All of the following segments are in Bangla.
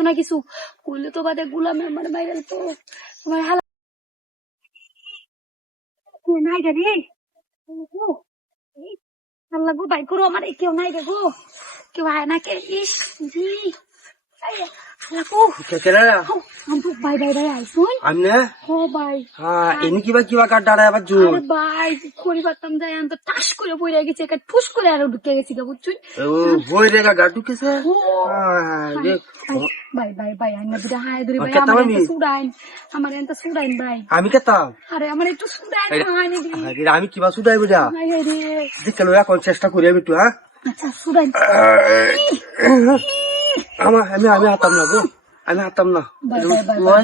না কিছু করলে তো বাদে গুলামে আমার বাইরে তো আমার হালা নাই রে আল্লাহ গো ভাই করো আমার কেউ নাই রে গো কেউ আয় না কে ইস জি আল্লাহ গো ভাই ভাই ভাই আইসুন আমনে ও ভাই এনে কিবা কাট দাঁড়ায় আবার জোর আরে ভাই করি পারতাম যাই আমি তো টাস করে পড়ে গেছে একটা ঠুস করে আরো ঢুকে গেছি গা বুঝছুন ও বই রে গা ঢুকেছে ভাই ভাই ভাই আমি দুটা হাই ধরে ভাই আমার এত সুডাইন ভাই আমি কেতাম আরে আমার একটু সুডাইন হয় নাকি আরে আমি কিবা সুদাই বুঝা হাই রে দেখে লো এখন চেষ্টা করি আমি একটু আচ্ছা সুডাইন আমি হাতাম না গো আমি হাতাম না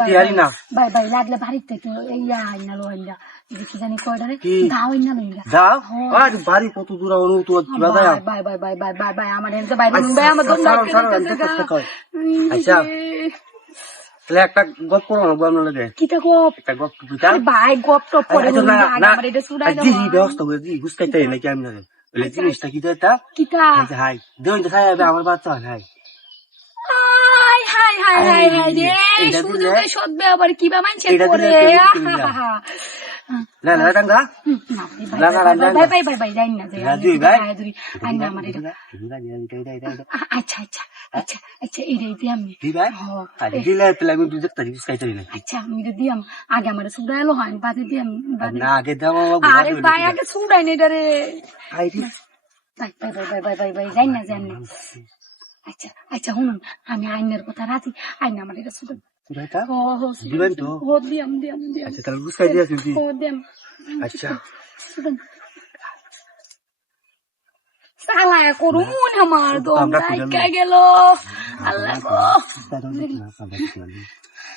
দিয়ারি না ভাই ভাই লাগলে বাড়িতে তো এই আইনা লো আইনা দেখি জানি কয়টারে দাও আইনা লইলা যাও আর বাড়ি কত দূর অনু তো কিবা যায় ভাই ভাই ভাই ভাই ভাই ভাই আমার এনতে ভাই ভাই আমার দম আচ্ছা তাহলে একটা গপ করো না বলনা লাগে কিটা গপ একটা গপ বুঝা ভাই গপ টপ করে আমার এটা সুডাই দাও জি ব্যবস্থা করে জি বুঝকাইতে নাকি আমি না বলে জিনিসটা কি এটা কিটা হাই দেন তো খাই আমার বাচ্চা high high high high high রে সুযোগে সদবে আবার কিবা মানছে করে না না টাঙ্গা না না না ভাই ভাই ভাই ভাই যাই না যাই রাজু ভাই আইনা আমার এটা আচ্ছা আচ্ছা আচ্ছা আচ্ছা এই রে দিয়াম দি ভাই আজ দিলে পেলা আমি দুধ তারি খাইতে না আচ্ছা আমি রে দিয়াম আগে আমার সুডাইলো হয় বাদে দিয়াম না আগে দাও আরে ভাই আগে সুডাই নেই রে আই দি ভাই ভাই ভাই ভাই ভাই ভাই যাই না যাই না আচ্ছা আচ্ছা শুনুন আমি আইনের কথা রাজি আইন আমার এটা শুধু দিবেন তো দিয়াম দিয়াম দিয়াম আচ্ছা তাহলে বুঝকাই দিয়েছি দিয়াম আচ্ছা শুনুন সালায় করুন আমার দম লাইকা গেল আল্লাহ গো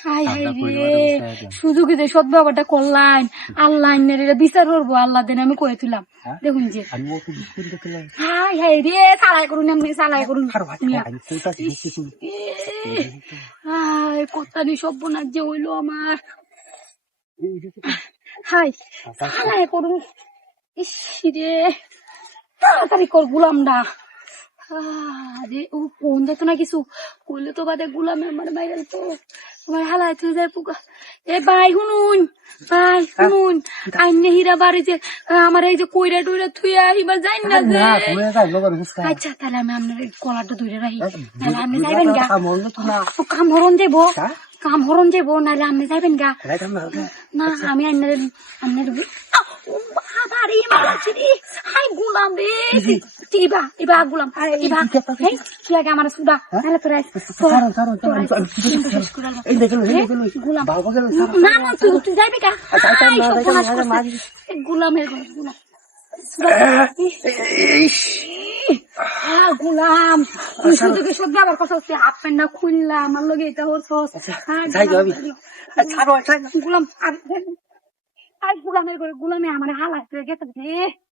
হাই হাই রে শুধু কি যে সৎ বাবাটা করলাম আল্লাহ এটা বিচার করবো আল্লাহ দিন আমি করে তুলাম দেখুন যে হাই হাই রে সালাই করুন এমনি সালাই করুন হাই কত্তানি সর্বনাশ যে হইলো আমার হাই সালাই করুন ইস রে তাড়াতাড়ি কর গুলাম না আরে ও ফোন দিত না কিছু করলে তো বাদে গুলামে আমার বাইরে তো তোমার হালায় তুই যায় পুকা এ ভাই শুনুন আইনে হীরা বাড়ি যে আমার এই যে কইরা টুইরা থুইয়া আহিবার যাই না যে আচ্ছা তাহলে আমি আপনার কলারটা ধরে রাখি তাহলে আপনি যাইবেন গা কাম হরণ যাইবো নাহলে আপনি যাইবেন গা না আমি আপনার বাড়ি মারাছি রে হাই গুলাম রে ইবা গুলাম ইবা তুই আগে আমার সুদা তাহলে তোরা গুলাম না না তুই যাইবি কা গুলামের গুলাম গুলাম তুই শুধু কি সত্যি আবার কথা হচ্ছে হাফ প্যান্ট না খুললা আমার লগে এটা ওর গুলাম আর গুলামের করে গুলামে আমার হালাত গেছে